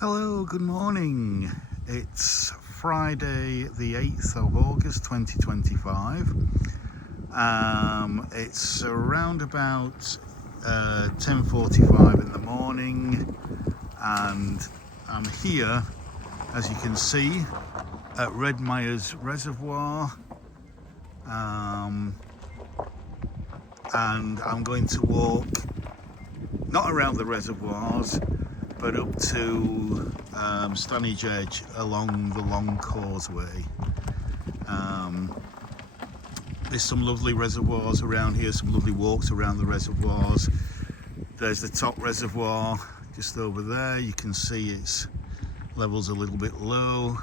Hello, good morning. It's Friday the 8th of August 2025. It's around about 10:45 in the morning, and I'm here, as you can see, at Redmires Reservoir, and I'm going to walk not around the reservoirs but up to Stanedge along the long causeway. There's some lovely reservoirs around here, some lovely walks around the reservoirs. There's the top reservoir just over there. You can see its levels a little bit low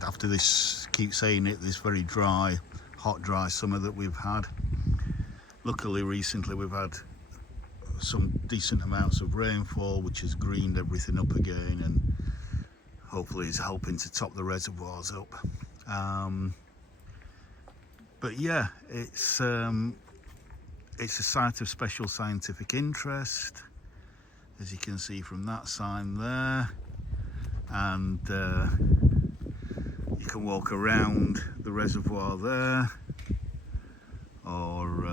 after this, keep saying it, this very dry, hot, dry summer that we've had. Luckily recently we've had some decent amounts of rainfall, which has greened everything up again, and hopefully is helping to top the reservoirs up. But yeah, it's a site of special scientific interest, as you can see from that sign there, and you can walk around the reservoir there, or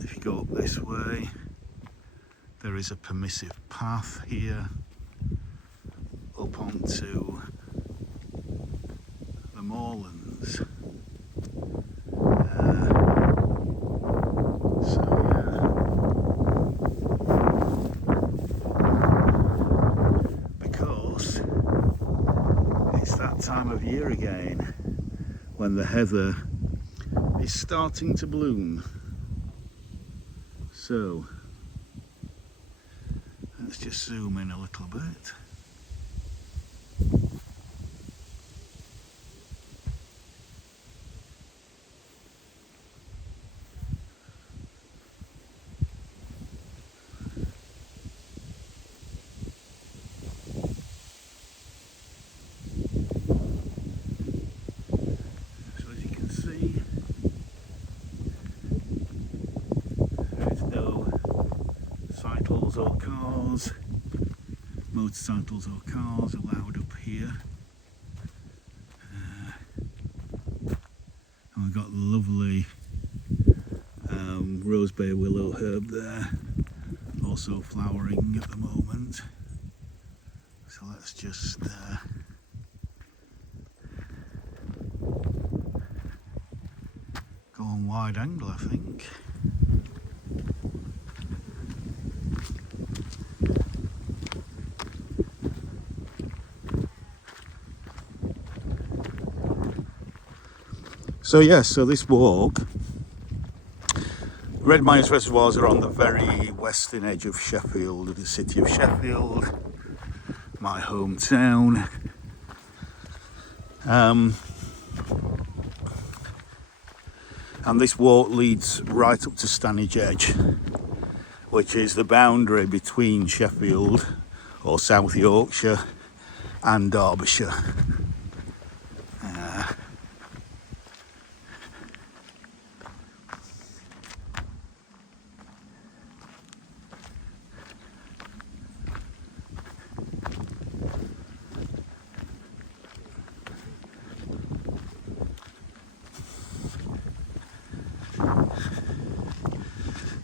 if you go up this way, there is a permissive path here up onto the moorlands. So yeah, because it's that time of year again when the heather is starting to bloom. So let's just zoom in a little bit. So as you can see, there's no cycles or cars, motorcycles or cars allowed up here. And we've got the lovely rosebay willow herb there, also flowering at the moment. So let's just go on wide angle, I think. So yes, so this walk, Redmires Reservoirs are on the very western edge of Sheffield, the city of Sheffield, my hometown. And this walk leads right up to Stanedge, which is the boundary between Sheffield or South Yorkshire and Derbyshire.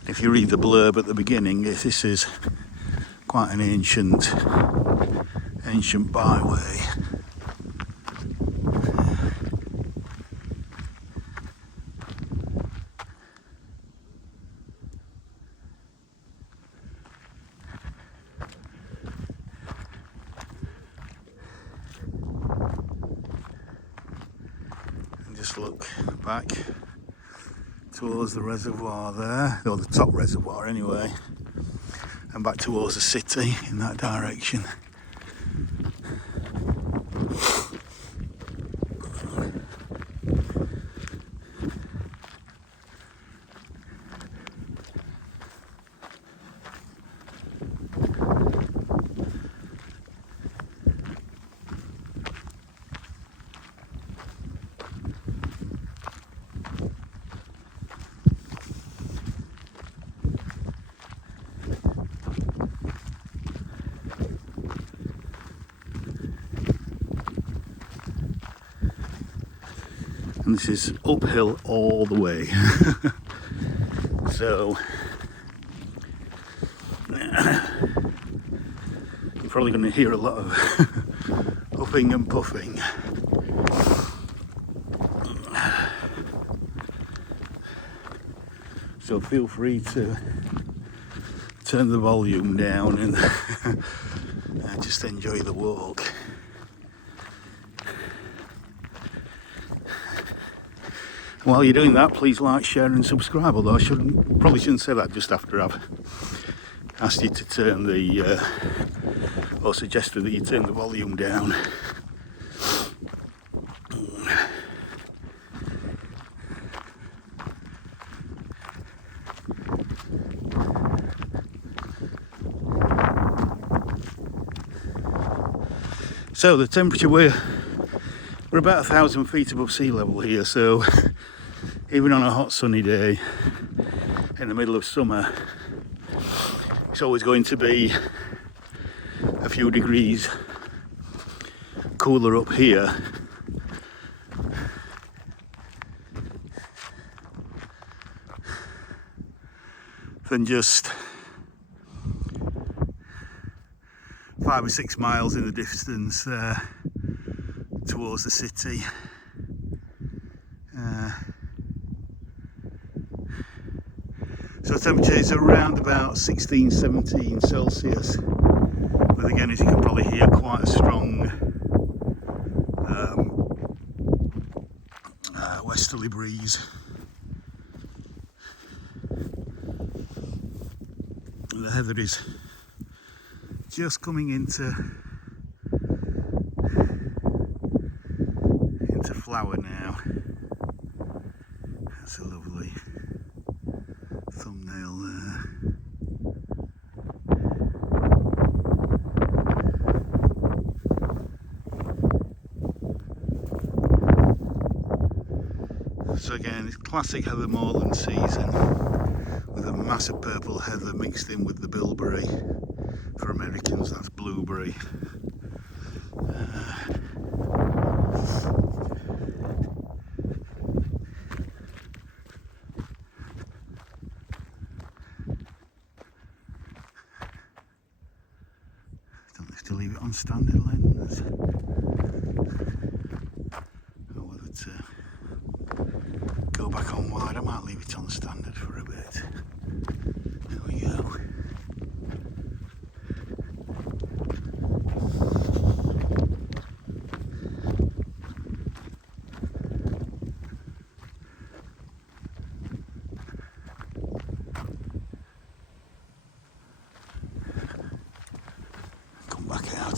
If you read the blurb at the beginning, this is quite an ancient byway. And just look back towards the reservoir there, or the top reservoir anyway, and back towards the city in that direction. and this is uphill all the way. So you're probably going to hear a lot of huffing and puffing. So feel free to turn the volume down and just enjoy the walk. While you're doing that, please like, share and subscribe, although I probably shouldn't say that just after I've asked you to turn the or suggested that you turn the volume down. So the temperature, we're about 1,000 feet above sea level here, so even on a hot sunny day in the middle of summer, it's always going to be a few degrees cooler up here than just 5 or 6 miles in the distance towards the city. So temperature is around about 16, 17 Celsius, but again, as you can probably hear, quite a strong westerly breeze. The heather is just coming into flower now. That's a lovely thumbnail there. So again, it's classic heather moorland season with a mass of purple heather mixed in with the bilberry. For Americans, that's blueberry. Don't have to leave it on standard lens. Or whether to go back on wide. I might leave it on standard for a bit. There we go.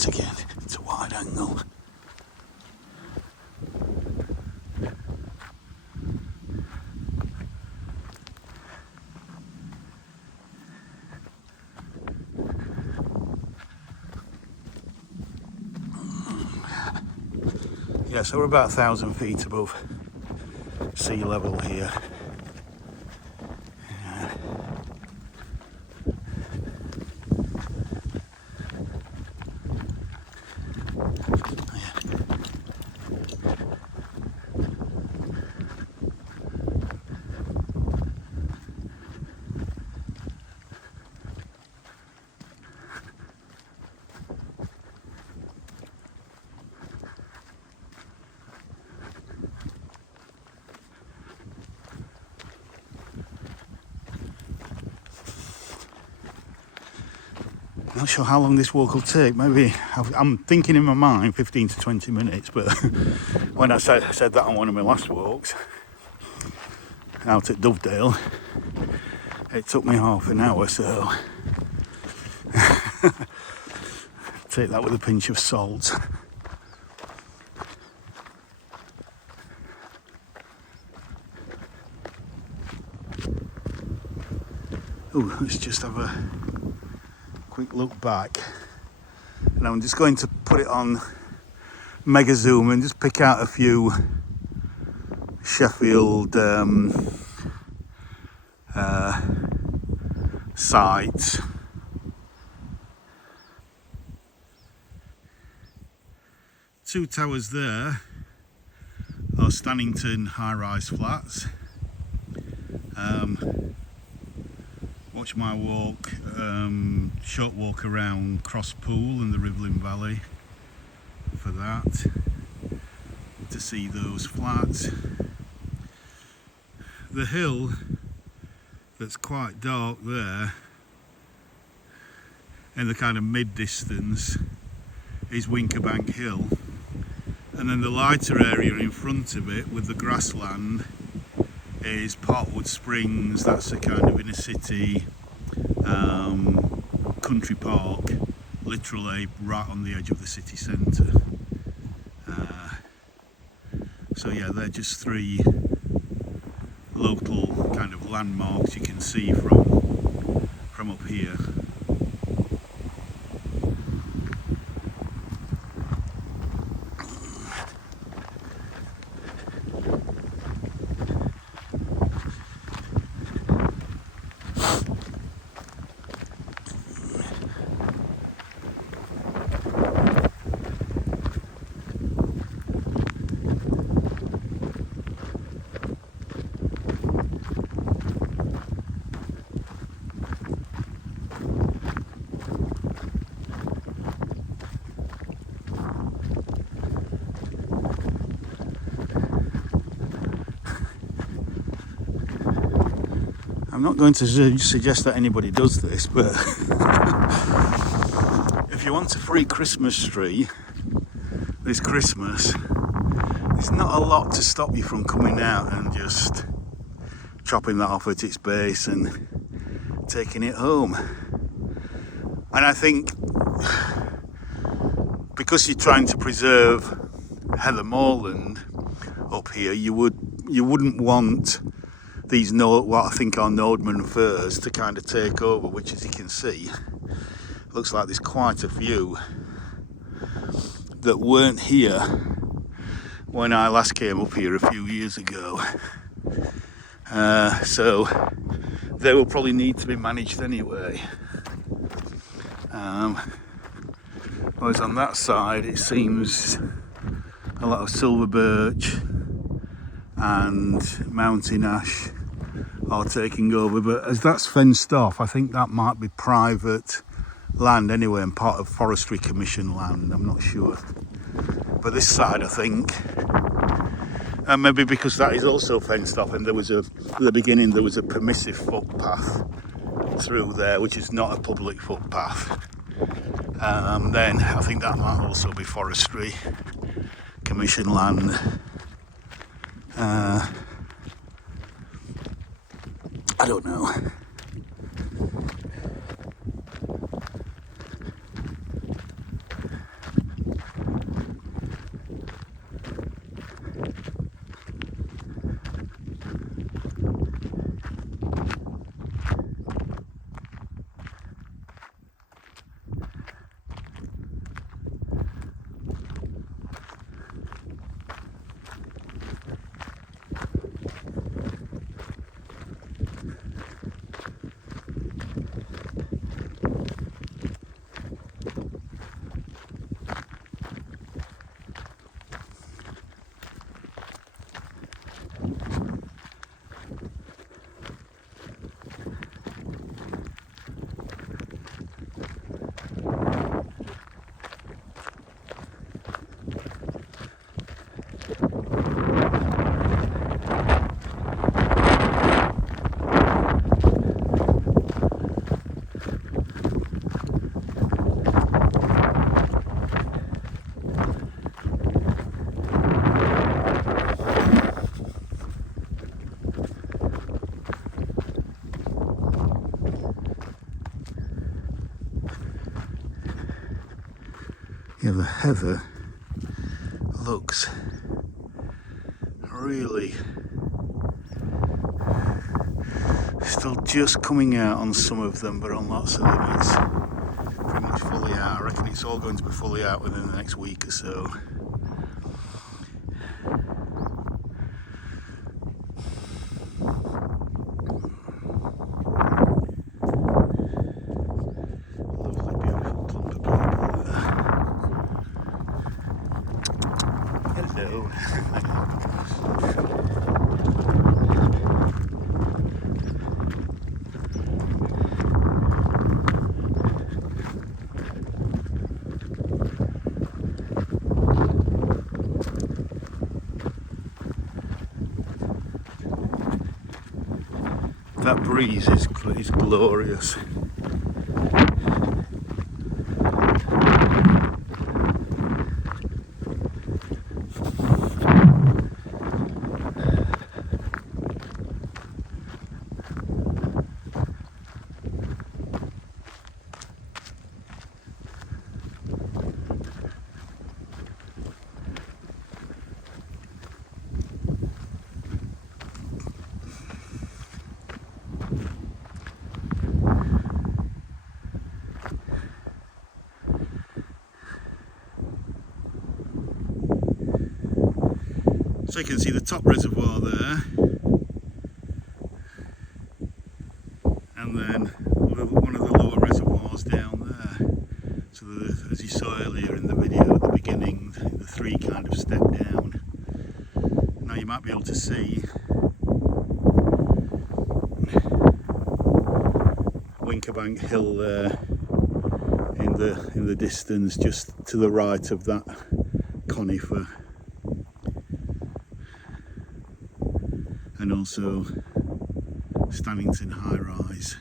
Again, it's a wide angle. Yeah, so we're about 1,000 feet above sea level here. Not sure how long this walk will take. Maybe I'm thinking in my mind 15 to 20 minutes, but when I said that on one of my last walks out at Dovedale, it took me half an hour, so take that with a pinch of salt. Oh, let's just have a quick look back, and I'm just going to put it on mega zoom and just pick out a few Sheffield sites. Two towers there So Stannington high-rise flats. Watch my walk, short walk around Cross Pool and the Rivlin Valley for that, to see those flats. The hill that's quite dark there in the kind of mid-distance is Winkerbank Hill, and then the lighter area in front of it with the grassland is Parkwood Springs. That's a kind of inner city country park, literally right on the edge of the city centre. So yeah, they're just three local kind of landmarks you can see from up here. I'm not going to suggest that anybody does this, but if you want a free Christmas tree this Christmas, there's not a lot to stop you from coming out and just chopping that off at its base and taking it home. And I think because you're trying to preserve heather moorland up here, you wouldn't want these what I think are Nordman firs to kind of take over, which, as you can see, looks like there's quite a few that weren't here when I last came up here a few years ago. So they will probably need to be managed anyway. Whereas on that side it seems a lot of silver birch and mountain ash are taking over, but as that's fenced off, I think that might be private land anyway and part of Forestry Commission land, I'm not sure. But this side, I think, and maybe because that is also fenced off, and at the beginning there was a permissive footpath through there, which is not a public footpath, then I think that might also be Forestry Commission land. I don't know. Yeah, the heather looks really still just coming out on some of them, but on lots of them it's pretty much fully out. I reckon it's all going to be fully out within the next week or so. Hello. road. That breeze is glorious. So you can see the top reservoir there, and then one of the lower reservoirs down there. So as you saw earlier in the video at the beginning, the three kind of step down. Now you might be able to see Winkerbank Hill there in the distance, just to the right of that conifer. And also Stannington High Rise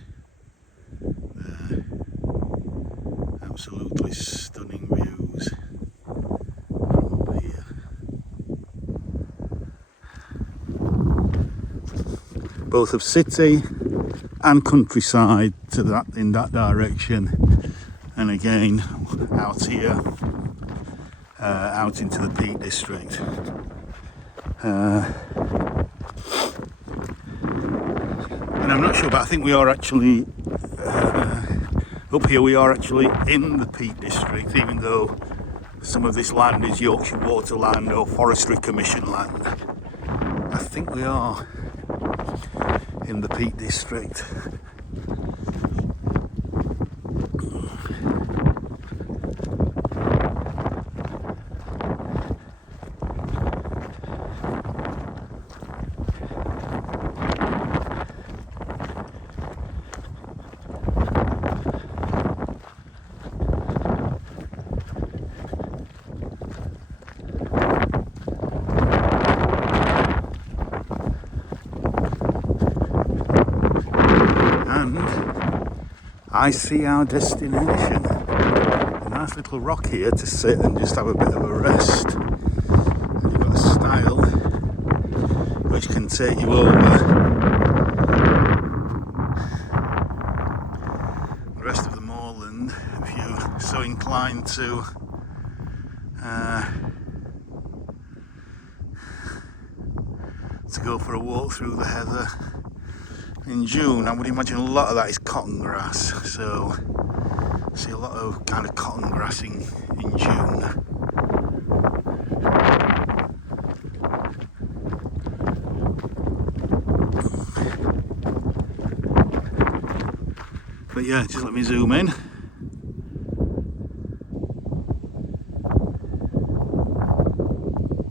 there. Absolutely stunning views from up here. Both of city and countryside to that in that direction, and again out here, out into the Peak District. And I'm not sure, but I think we are actually up here. We are actually in the Peak District, even though some of this land is Yorkshire Water land or Forestry Commission land. I think we are in the Peak District. I see our destination. A nice little rock here to sit and just have a bit of a rest. And you've got a stile which can take you over the rest of the moorland if you're so inclined to. To go for a walk through the heather. In June, I would imagine a lot of that is cotton grass, so I see a lot of kind of cotton grassing in June. But yeah, just let me zoom in.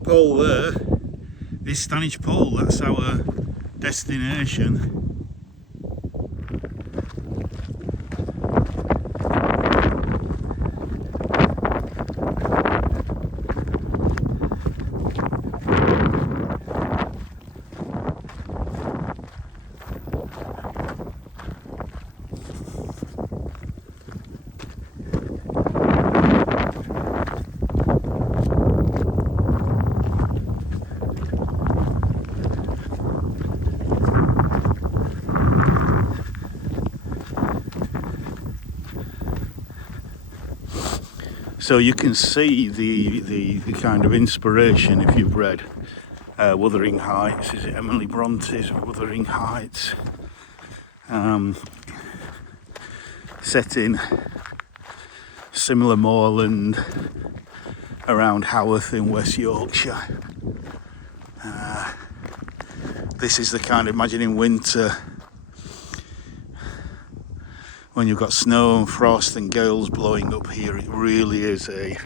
Pole there is Stanedge Pole, that's our destination. So you can see the kind of inspiration if you've read Wuthering Heights. Is it Emily Bronte's Wuthering Heights? Set in similar moorland around Haworth in West Yorkshire. This is the kind of, imagine in winter when you've got snow and frost and gales blowing up here, it really is a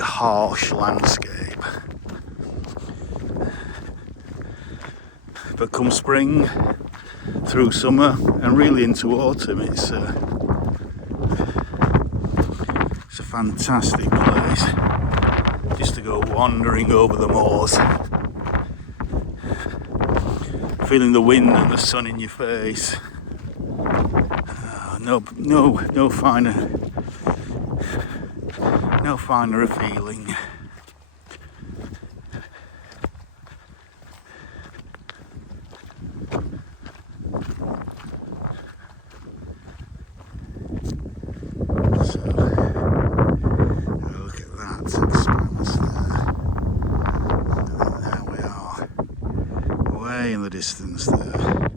harsh landscape. But come spring, through summer, and really into autumn, it's a fantastic place just to go wandering over the moors, feeling the wind and the sun in your face. No finer a feeling. So, look at that expanse there. And there we are, way in the distance there.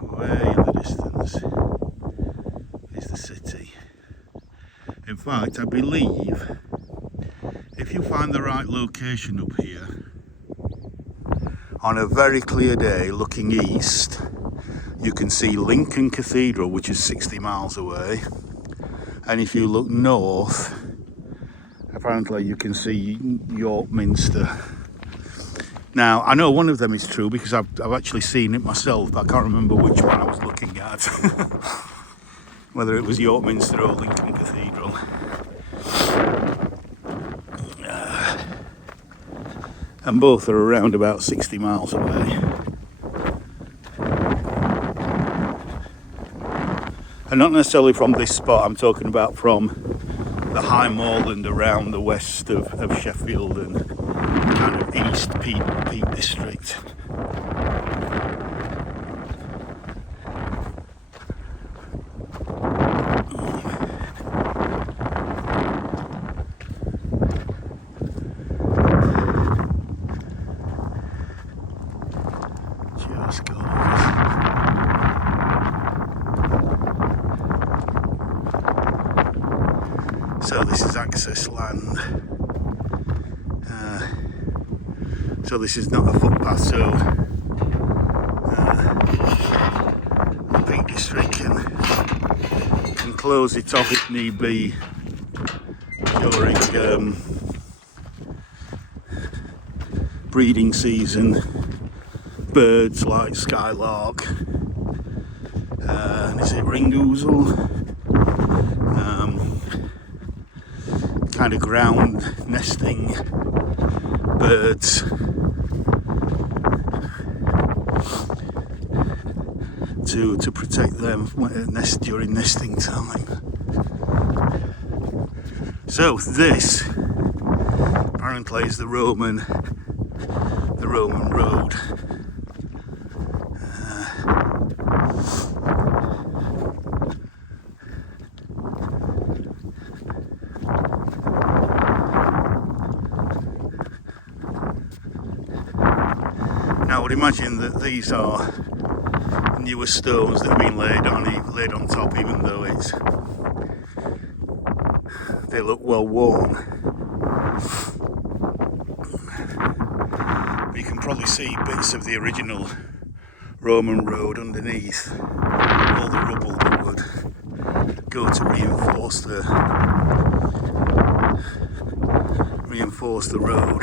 Way in the distance is the city. In fact, I believe if you find the right location up here, on a very clear day looking east, you can see Lincoln Cathedral, which is 60 miles away. And if you look north, apparently you can see York Minster. Now, I know one of them is true because I've actually seen it myself, but I can't remember which one I was looking at. Whether it was York Minster or Lincoln Cathedral. And both are around about 60 miles away. And not necessarily from this spot, I'm talking about from the high moorland around the west of Sheffield and kind of east Peak District. Just gorgeous. So this is access land. So this is not a footpath, so the Peak District can close it off if need be during breeding season. Birds like skylark, is it ringoozle? Kind of ground nesting birds. To protect them during nesting time. So this apparently is the Roman road. Now I would imagine that these are newer stones that have been laid on top, even though they look well worn. But you can probably see bits of the original Roman road underneath all the rubble that would go to reinforce the road.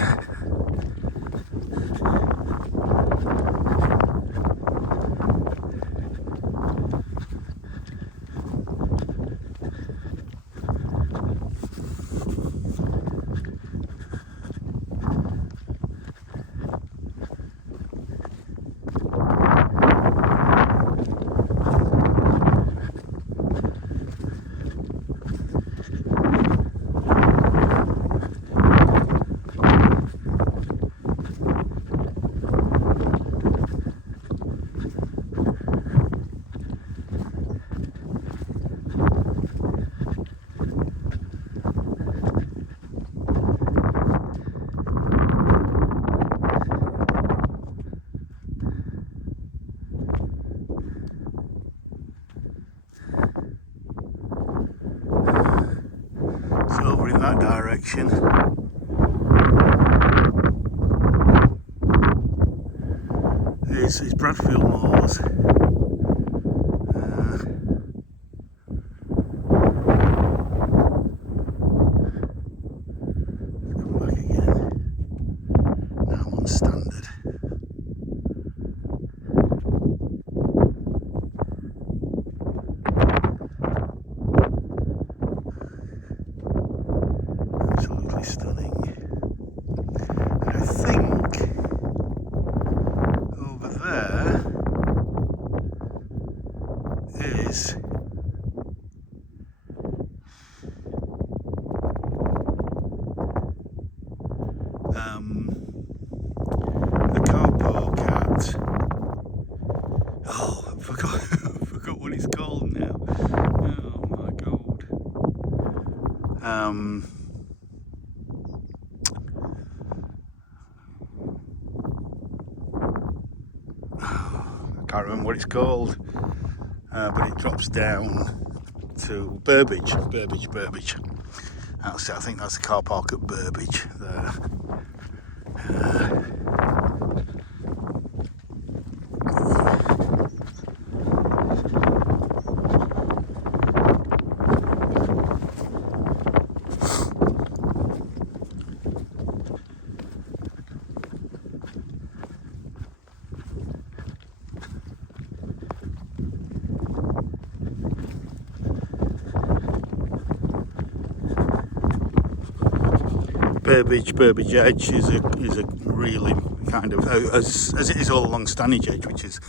Over in that direction. It's Bradfield Moors. Come back again. Now I'm on Standard. stunning. And I think over there is the car park at, oh, I forgot, I forgot what it's called now. Oh my god. I can't remember what it's called, but it drops down to Burbage. That's it, I think that's the car park at Burbage there. Burbage Edge is a really kind of, as it is all along Stanedge Edge, which is,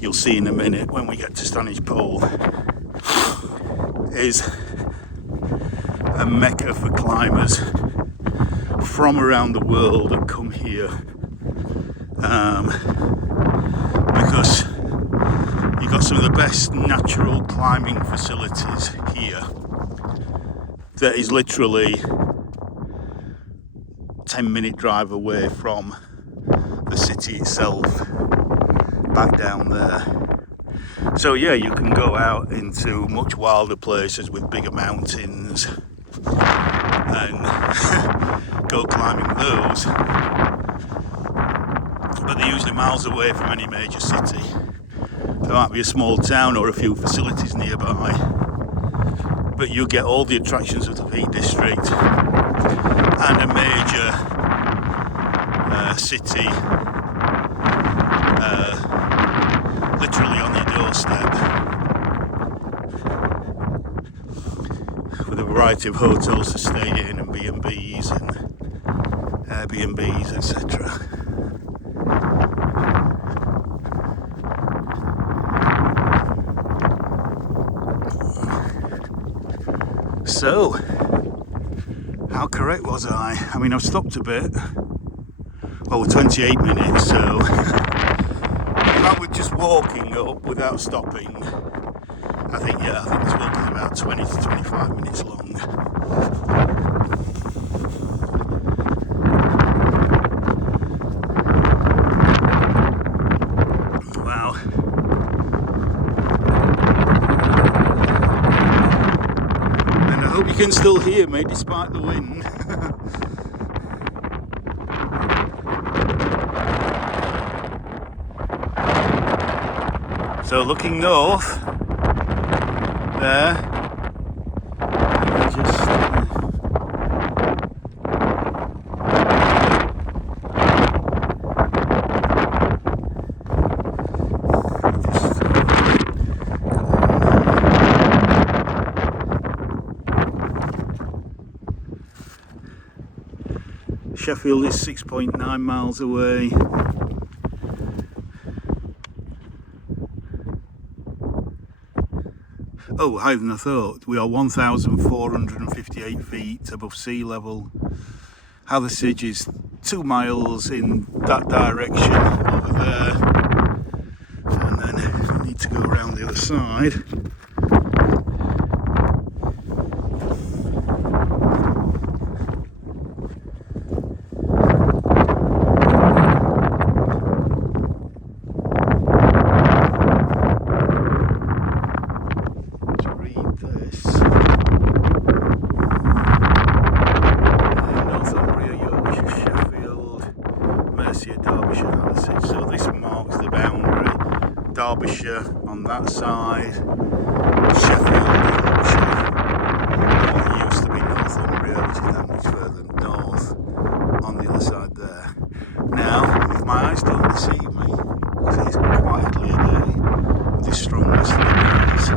you'll see in a minute when we get to Stanedge Pole, is a mecca for climbers from around the world that come here, because you've got some of the best natural climbing facilities here. That is literally 10-minute drive away from the city itself, back down there. So yeah, you can go out into much wilder places with bigger mountains and go climbing those, but they're usually miles away from any major city. There might be a small town or a few facilities nearby, but you get all the attractions of the Peak District and a major city literally on your doorstep, with a variety of hotels to stay in and B&Bs and Airbnbs, etc. So, how correct was I? I mean, I've stopped a bit. Well, we're 28 minutes, so if I were just walking up without stopping, I think this walk is about 20 to 25 minutes long. Wow. And I hope you can still hear me despite the wind. So looking north, there, just Sheffield is 6.9 miles away. Oh, higher than I thought. We are 1,458 feet above sea level. Hathersage is 2 miles in that direction over there. And then we need to go around the other side. Derbyshire on that side, Sheffield, Yorkshire, what used to be Northumbria, which is that much further north on the other side there. Now, if my eyes don't deceive me, because it is quite a clear day, the strongest breeze.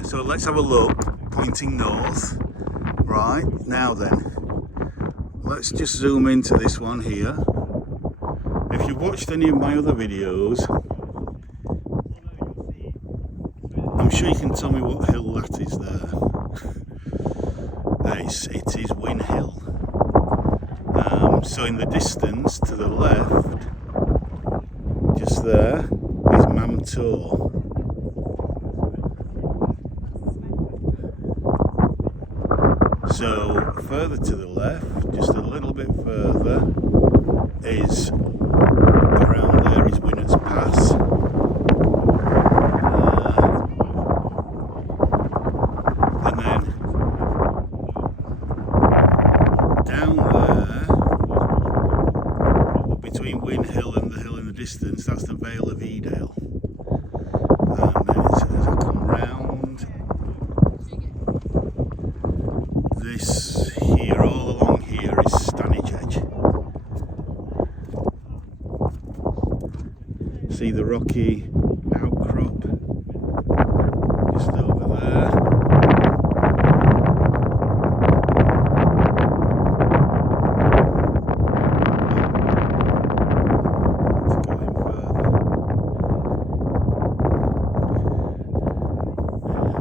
Yeah, so let's have a look, pointing north. Right, now then, let's just zoom into this one here. If you've watched any of my other videos, I'm sure you can tell me what hill that is there. It is Win Hill. So in the distance to the left, just there, is Mamtor. So further to the left, just a little bit further, is around there is Winners Pass. And then down there, between Win Hill and the hill in the distance, that's the Vale of Edale. And then as I come round, this here, all along here, is Stanedge. See the rocky outcrop just over there.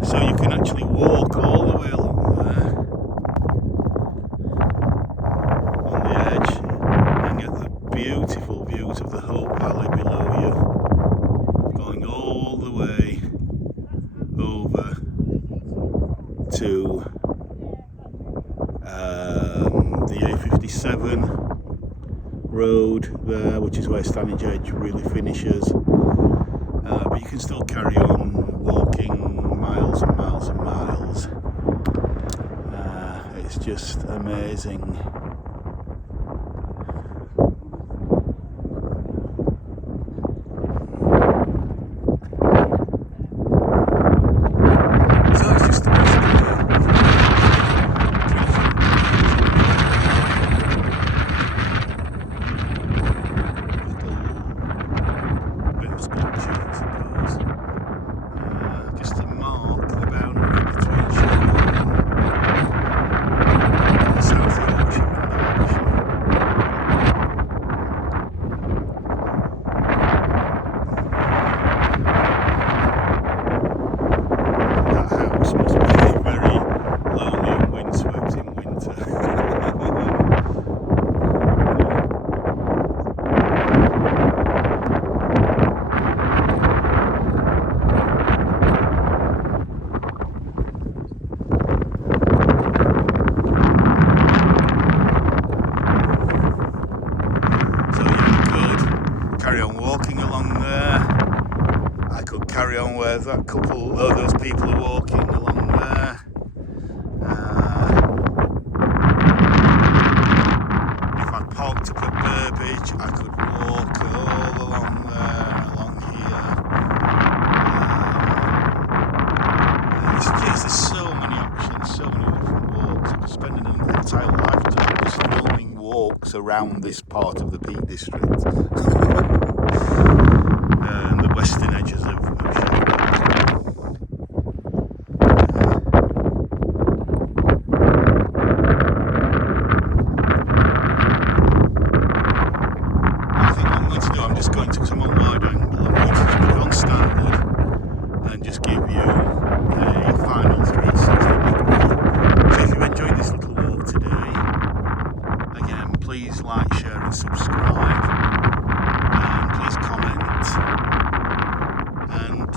So you can actually walk all the way along there on the edge and get the beautiful views of the Hope Valley below you, going all the way over to the A57 road there, which is where Stanedge really finishes. But you can still carry on walking miles and miles and miles. It's just amazing. So it's just just to mark the boundary between Sheffield and South Yorkshire and Derbyshire. That house must be very lonely and windswept in winter. Carry on walking along there. I could carry on where that couple, those people are walking along there. If I parked up at Burbage, I could walk all along there, along here. There's so many options, so many different walks. I could spend an entire lifetime just filming walks around this part of the Peak District. And the western edges of Sheffield. I think what I'm going to do, I'm just going to, because I'm on wide angle, I'm going to just put on standard and just give you a final 360 degree. So if you enjoyed this little walk today, again, please like, share and subscribe. Please comment, and